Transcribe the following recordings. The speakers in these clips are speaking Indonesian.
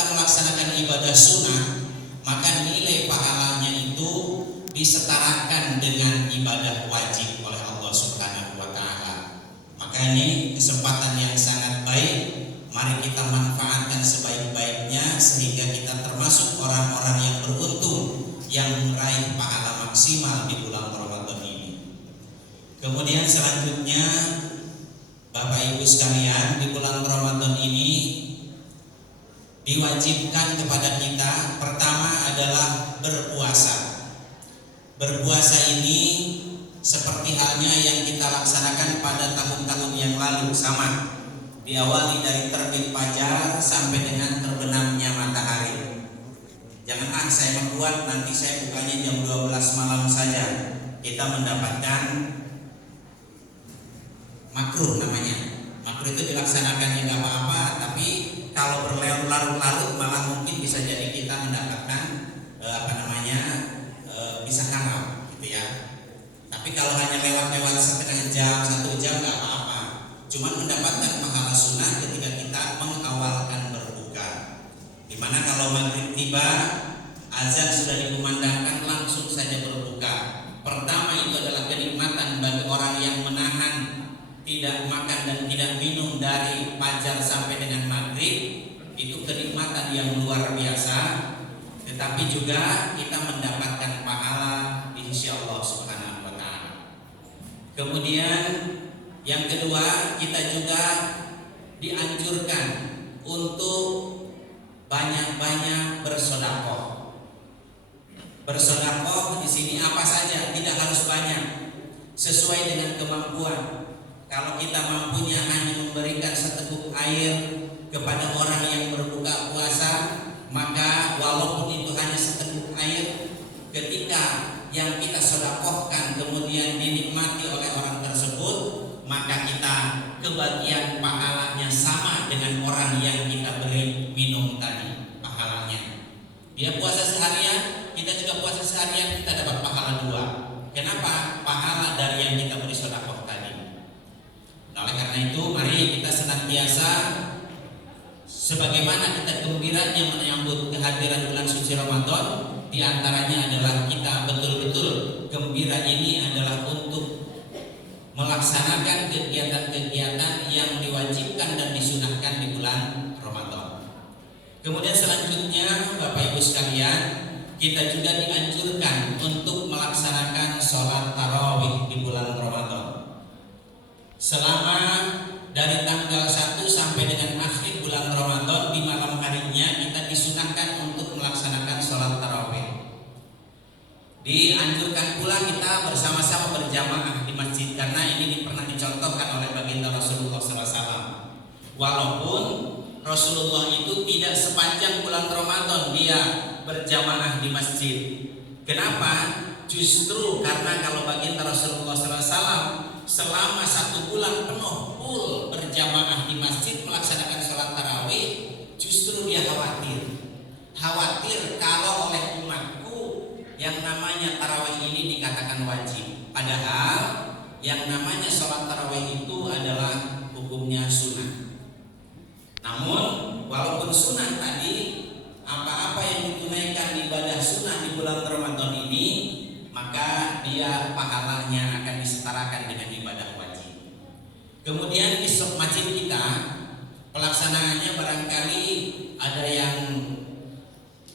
kita melaksanakan ibadah sunnah, maka nilai pahalanya itu disetarakan dengan ibadah wajib oleh Allah Subhanahu wa taala. Maka ini kesempatan yang sangat baik, mari kita manfaatkan sebaik-baiknya sehingga kita termasuk orang-orang yang beruntung yang meraih pahala maksimal di bulan Ramadan ini. Kemudian selanjutnya Bapak Ibu sekalian, di bulan Ramadan ini diwajibkan kepada kita pertama adalah berpuasa. Berpuasa ini seperti halnya yang kita laksanakan pada tahun-tahun yang lalu, sama. Diawali dari terbit fajar sampai dengan terbenamnya matahari. Jangan saya membuat nanti saya bukanya jam 12 malam saja. Kita mendapatkan makruh namanya. Makruh itu dilaksanakan ya nggak apa-apa, tapi kalau berlarut-larut malah mungkin bisa jadi kita mendapatkan bisa haram gitu ya. Tapi kalau hanya lewat-lewat setengah jam, 1 jam nggak apa-apa. Cuman mendapatkan pahala sunnah ketika kita mengawalkan berbuka. Dimana kalau maghrib tiba, azan sudah dikumandangkan, langsung saja berbuka. Pertama itu adalah kenikmatan bagi orang yang menahan tidak makan dan tidak minum dari fajar sampai dengan maghrib. Itu kenikmatan yang luar biasa. Tetapi juga kita mendapatkan pahala insya Allah Subhanahu wa ta'ala. Kemudian yang kedua, kita juga dianjurkan untuk banyak-banyak bersedekah. Bersedekah di sini apa saja, tidak harus banyak, sesuai dengan kemampuan. Kalau kita mampunya hanya memberikan seteguk air kepada orang yang berbuka puasa, maka walaupun itu hanya seteguk air, ketika yang kita sedekahkan kemudian dinikmati oleh orang tersebut, maka kita kebagian pahalanya sama dengan orang yang kita beri minum tadi pahalanya. Dia puasa seharian, kita juga puasa seharian, kita dapat pahala 2. Kenapa? Pahala dari yang kita beri sedekah tadi. Nah, oleh karena itu mari kita senantiasa sebagaimana kita gembiranya menyambut kehadiran bulan suci Ramadan, di antaranya adalah kita betul-betul gembira ini adalah untuk melaksanakan kegiatan-kegiatan yang diwajibkan dan disunahkan di bulan Ramadan. Kemudian selanjutnya Bapak Ibu sekalian, kita juga dianjurkan untuk melaksanakan sholat tarawih di bulan Ramadan. Selama dari tanggal 1 sampai dengan akhir bulan Ramadan, di malam harinya kita disunahkan untuk melaksanakan sholat tarawih. Dianjurkan pula kita bersama-sama berjamaah di masjid, karena ini pernah dicontohkan oleh baginda Rasulullah SAW. Walaupun Rasulullah itu tidak sepanjang bulan Ramadan dia berjamaah di masjid. Kenapa? Justru karena kalau baginda Rasulullah SAW selama 1 bulan penuh full berjamaah di masjid melaksanakan sholat tarawih, justru dia khawatir kalau oleh umatku yang namanya tarawih ini dikatakan wajib, padahal yang namanya sholat tarawih itu adalah hukumnya sunnah. Namun walaupun sunnah tadi, apa-apa yang ditunaikan ibadah sunnah di bulan Ramadan ini, maka dia pahalanya akan disetarakan dengan ibadah wajib. Kemudian di masjid kita pelaksanaannya barangkali ada yang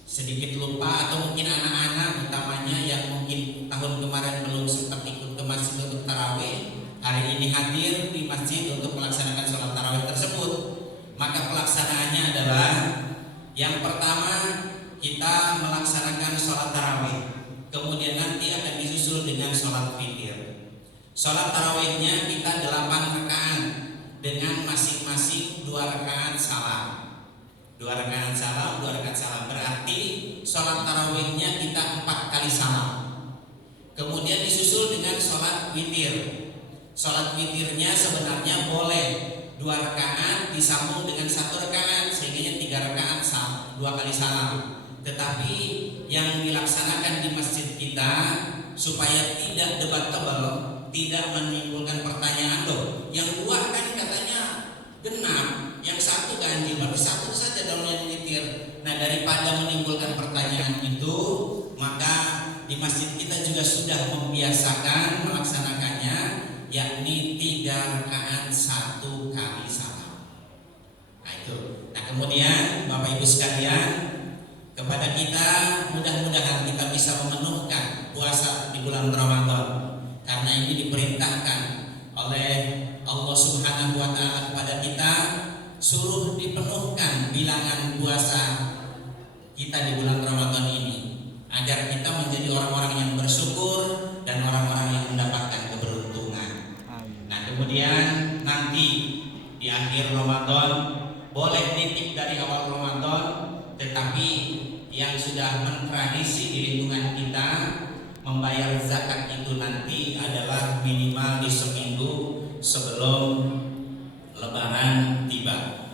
sedikit lupa, atau mungkin anak-anak utamanya yang mungkin tahun kemarin belum sempat ikut ke masjid untuk tarawih, hari ini hadir di masjid untuk melaksanakan sholat tarawih tersebut. Maka pelaksanaannya adalah yang pertama kita melaksanakan sholat tarawih, kemudian nanti akan disusul dengan sholat witir. Sholat tarawihnya kita 8 rakaat dengan masing-masing 2 rakaat salam. 2 rakaat salam, 2 rakaat salam, berarti sholat tarawihnya kita 4 kali salam. Kemudian disusul dengan sholat witir. Sholat witirnya sebenarnya boleh 2 rakaat disambung dengan 1 rakaat, sehingga 3 rakaat 2 kali salam. Tetapi yang dilaksanakan di masjid kita supaya tidak debatable, tidak menimbulkan pertanyaan, loh yang 2 kan katanya genap, yang 1 ganjil, berarti 1 saja dalam yang witir. Nah, daripada menimbulkan pertanyaan itu, maka di masjid kita juga sudah membiasakan melaksanakannya, yakni 3 rakaat 1 kali salam. Nah itu. Nah kemudian Bapak Ibu sekalian, kepada kita mudah-mudahan kita bisa memenuhkan puasa di bulan Ramadan, karena ini diperintahkan oleh Allah Subhanahu wa taala kepada kita, suruh dipenuhkan bilangan puasa kita di bulan Ramadan ini, agar kita menjadi orang-orang yang bersyukur dan orang-orang yang mendapatkan keberuntungan. Nah kemudian nanti di akhir Ramadan boleh nitip dari awal Ramadan, tetapi yang sudah mentradisi di lingkungan kita membayar zakat itu nanti adalah minimal di seminggu sebelum Lebaran tiba.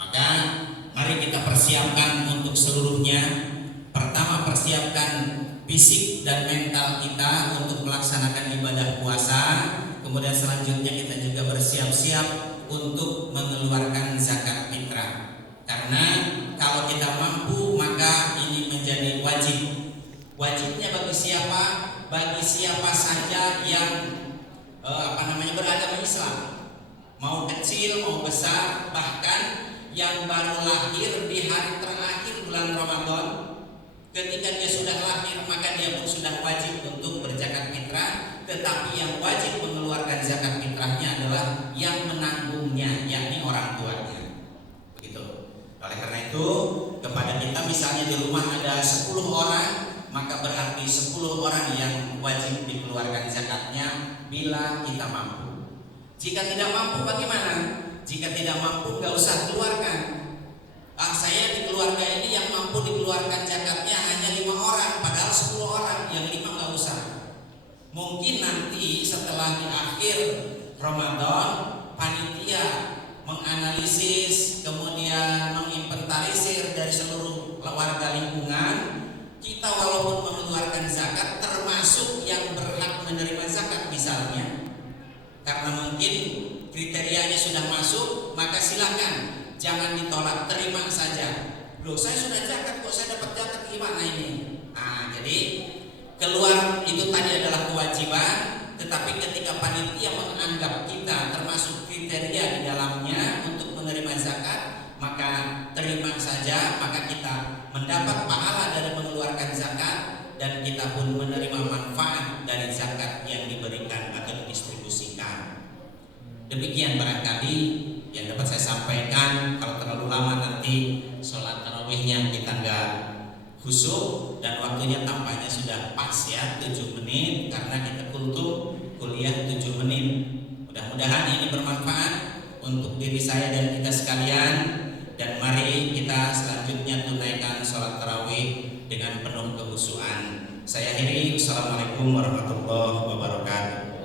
Maka mari kita persiapkan untuk seluruhnya. Pertama, persiapkan fisik dan mental kita untuk melaksanakan ibadah puasa. Kemudian selanjutnya kita juga bersiap-siap untuk mengeluarkan zakat fitrah. Karena kalau kita mampu, maka ini menjadi wajib. Wajibnya bagi siapa? Bagi siapa saja yang beragama Islam, mau kecil mau besar, bahkan yang baru lahir di hari terakhir bulan Ramadan. Ketika dia sudah lahir, maka dia pun sudah wajib untuk berzakat fitrah. Tetapi yang wajib mengeluarkan zakat fitrahnya adalah yang menanggungnya, yakni orang tuanya. Begitu. Oleh karena itu, kepada kita misalnya di rumah ada 10 orang, maka berarti 10 orang yang wajib dikeluarkan zakatnya bila kita mampu. Jika tidak mampu bagaimana? Jika tidak mampu nggak usah keluarkan. Saya di keluarga ini yang mampu dikeluarkan zakatnya hanya 5 orang, padahal 10 orang, yang 5 nggak usah. Mungkin nanti setelah di akhir Ramadan, panitia menganalisis, kemudian menginventarisir dari seluruh warga lingkungan, kita walaupun mengeluarkan zakat termasuk yang berhak menerima zakat misalnya, karena mungkin kriterianya sudah masuk, maka silakan, jangan ditolak, terima saja. Loh, saya sudah zakat kok, saya dapat zakat, gimana ini? Nah, jadi keluar itu tadi adalah kewajiban, tetapi ketika panitia menganggap kita termasuk kriteria di dalamnya untuk menerima zakat, maka terima saja, maka kita mendapat pahala dari mengeluarkan zakat dan kita pun menerima manfaat dari zakat yang diberikan atau didistribusikan. Demikian barangkali yang dapat saya sampaikan. Kalau terlalu lama nanti sholat tarawihnya kita nggak khusyuk, dan waktunya tampaknya sudah pas ya, 7 menit, karena kita kuliah 7 menit. Mudah-mudahan ini bermanfaat untuk diri saya dan kita sekalian, dan mari kita selanjutnya tunaikan sholat tarawih dengan penuh kehusuan. Saya akhiri, Assalamualaikum warahmatullahi wabarakatuh.